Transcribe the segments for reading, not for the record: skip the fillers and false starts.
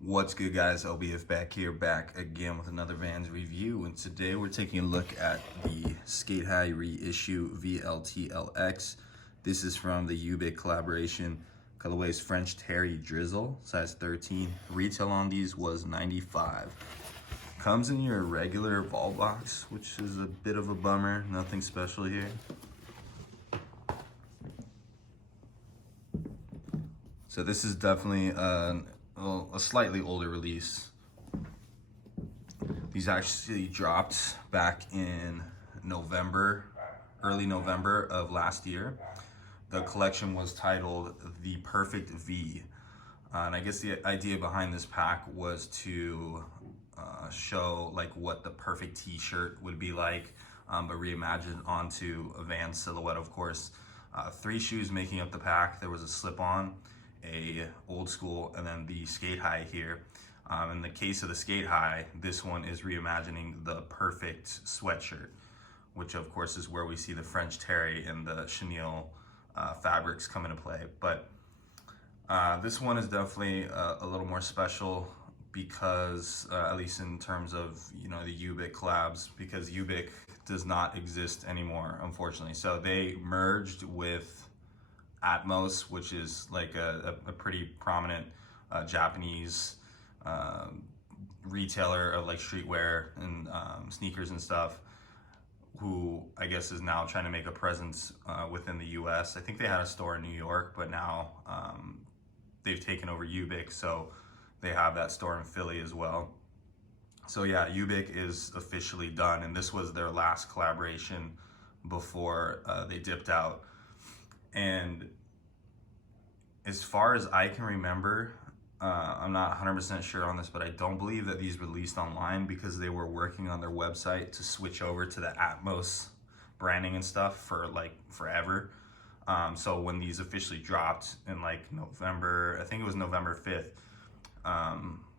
What's good, guys? LBF back again with another Vans review, and today we're taking a look at the Sk8-Hi Reissue VLT LX. This is from the Ubiq collaboration. Colorway is French Terry Drizzle, size 13. Retail on these was $95. Comes in your regular ball box, which is a bit of a bummer. Nothing special here. So this is definitely a slightly older release. These actually dropped back in November, early November of last year. The collection was titled The Perfect V. And I guess the idea behind this pack was to show like what the perfect t-shirt would be like, but reimagined onto a Vans silhouette, of course. 3 shoes making up the pack. There was a slip-on, a old school, and then the Sk8-Hi here. In the case of the Sk8-Hi, this one is reimagining the perfect sweatshirt, which of course is where we see the French Terry and the chenille fabrics come into play. But this one is definitely a little more special because, at least in terms of, you know, the Ubiq collabs, because Ubiq does not exist anymore, unfortunately. So they merged with Atmos, which is like a pretty prominent Japanese retailer of like streetwear and sneakers and stuff, who I guess is now trying to make a presence within the US. I think they had a store in New York, but now they've taken over Ubiq, so they have that store in Philly as well. So yeah, Ubiq is officially done, and this was their last collaboration before they dipped out. And as far as I can remember, I'm not 100% sure on this, but I don't believe that these released online because they were working on their website to switch over to the Atmos branding and stuff for like forever. So when these officially dropped in like November, I think it was November 5th,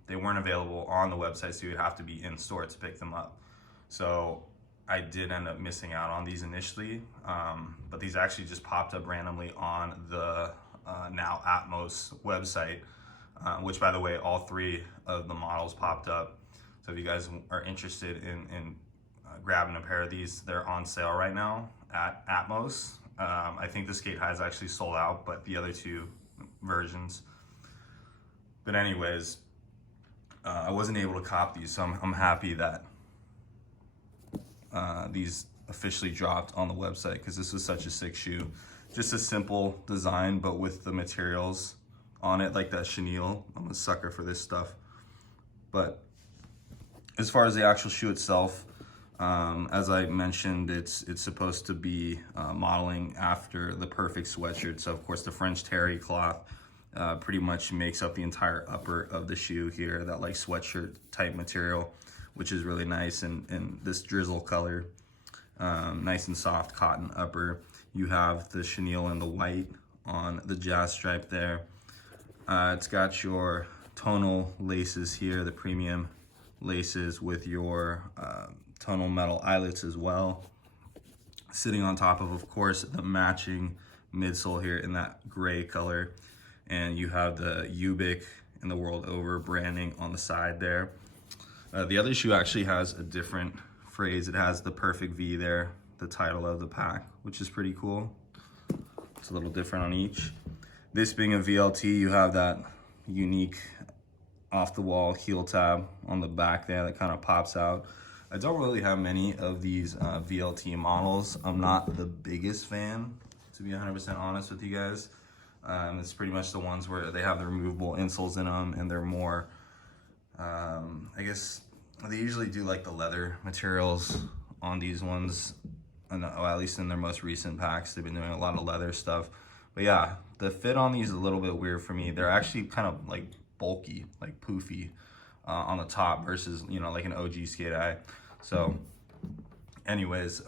they weren't available on the website, so you'd have to be in store to pick them up. So I did end up missing out on these initially, but these actually just popped up randomly on the now Atmos website, which, by the way, all 3 of the models popped up. So if you guys are interested in grabbing a pair of these, they're on sale right now at Atmos. I think the Sk8-Hi is actually sold out, but the other 2 versions. But anyways, I wasn't able to cop these, so I'm happy that these officially dropped on the website, because this was such a sick shoe. Just a simple design, but with the materials on it, like that chenille. I'm a sucker for this stuff. But as far as the actual shoe itself, as I mentioned, it's supposed to be modeling after the perfect sweatshirt. So of course the French Terry cloth pretty much makes up the entire upper of the shoe here, that like sweatshirt type material, which is really nice. And this drizzle color, nice and soft cotton upper. You have the chenille and the white on the jazz stripe there. It's got your tonal laces here, the premium laces with your tonal metal eyelets as well. Sitting on top of course, the matching midsole here in that gray color. And you have the Ubiq and the world over branding on the side there. The other shoe actually has a different phrase. It has the perfect V there, the title of the pack, which is pretty cool. It's a little different on each. This being a VLT, you have that unique off-the-wall heel tab on the back there that kind of pops out. I don't really have many of these VLT models. I'm not the biggest fan, to be 100% honest with you guys. It's pretty much the ones where they have the removable insoles in them, and they're more, I guess, they usually do like the leather materials on these ones, and at least in their most recent packs, they've been doing a lot of leather stuff. But yeah, the fit on these is a little bit weird for me. They're actually kind of like bulky, like poofy on the top versus, you know, like an OG Sk8-Hi. So anyways,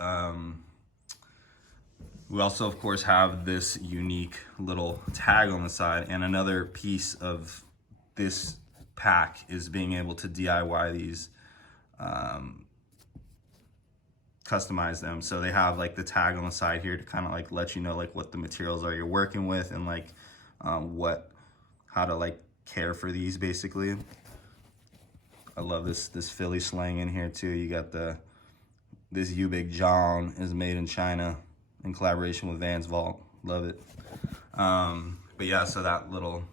we also of course have this unique little tag on the side, and another piece of this pack is being able to DIY these, customize them. So they have like the tag on the side here to kind of like let you know like what the materials are you're working with, and like how to like care for these basically. I love this Philly slang in here too. You got this Ubiq John is made in China in collaboration with Vans Vault. Love it. But yeah, so that little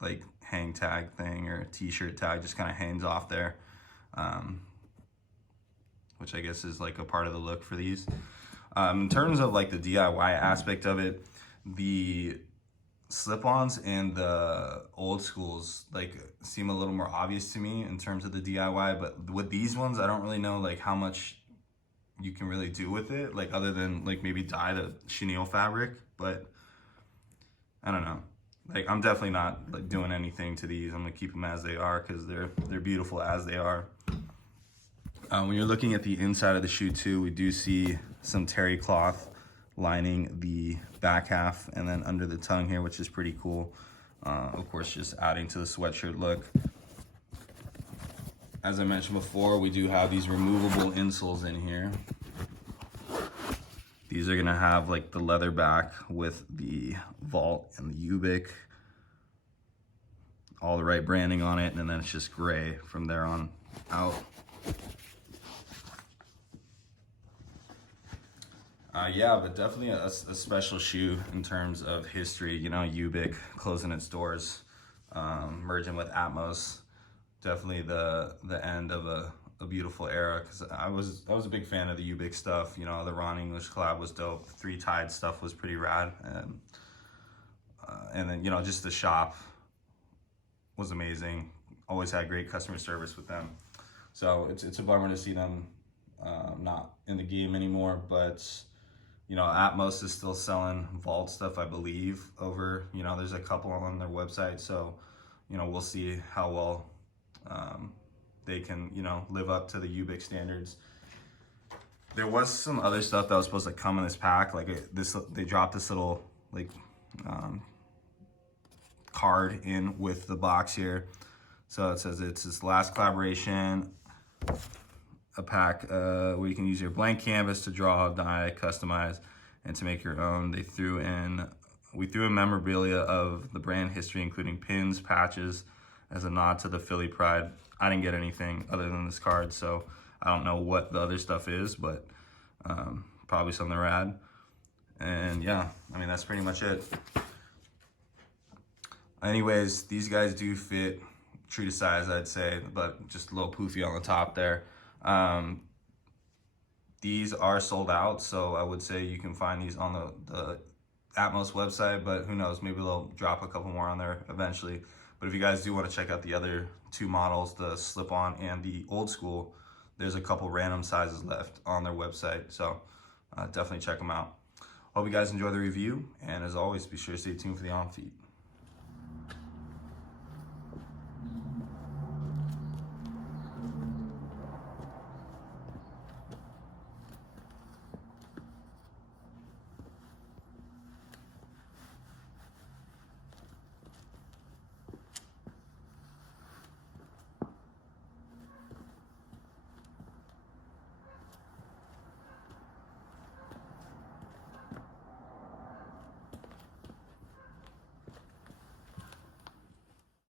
like hang tag thing or t-shirt tag just kind of hangs off there, which I guess is like a part of the look for these. In terms of like the DIY aspect of it, the slip-ons and the old schools like seem a little more obvious to me in terms of the DIY, but with these ones I don't really know like how much you can really do with it, like other than like maybe dye the chenille fabric. But I don't know, like I'm definitely not like doing anything to these. I'm gonna keep them as they are because they're beautiful as they are. When you're looking at the inside of the shoe too, we do see some terry cloth lining the back half and then under the tongue here, which is pretty cool. Of course, just adding to the sweatshirt look. As I mentioned before, we do have these removable insoles in here. These are gonna have like the leather back with the Vault and the Ubiq, all the right branding on it, and then it's just gray from there on out. Yeah, but definitely a special shoe in terms of history. You know, Ubiq closing its doors, merging with Atmos. Definitely the end of a beautiful era, because I was a big fan of the Ubiq stuff. You know, the Ron English collab was dope. Three Tide stuff was pretty rad, and then you know just the shop was amazing. Always had great customer service with them. So it's a bummer to see them not in the game anymore, but you know, Atmos is still selling Vault stuff, I believe, over, you know, there's a couple on their website. So, you know, we'we'll see how well they can, you know, live up to the Ubiq standards. There was some other stuff that was supposed to come in this pack. Like they dropped this little like card in with the box here. So it says it's this last collaboration, a pack where you can use your blank canvas to draw, dye, customize, and to make your own. We threw in memorabilia of the brand history, including pins, patches, as a nod to the Philly pride. I didn't get anything other than this card, so I don't know what the other stuff is, but probably something rad. And yeah, I mean, that's pretty much it. Anyways, these guys do fit true to size, I'd say, but just a little poofy on the top there. These are sold out, so I would say you can find these on the Atmos website, but who knows, maybe they'll drop a couple more on there eventually. But if you guys do want to check out the other two models, the slip-on and the old school, there's a couple random sizes left on their website, so definitely check them out. Hope you guys enjoy the review, and as always, be sure to stay tuned for the on feed.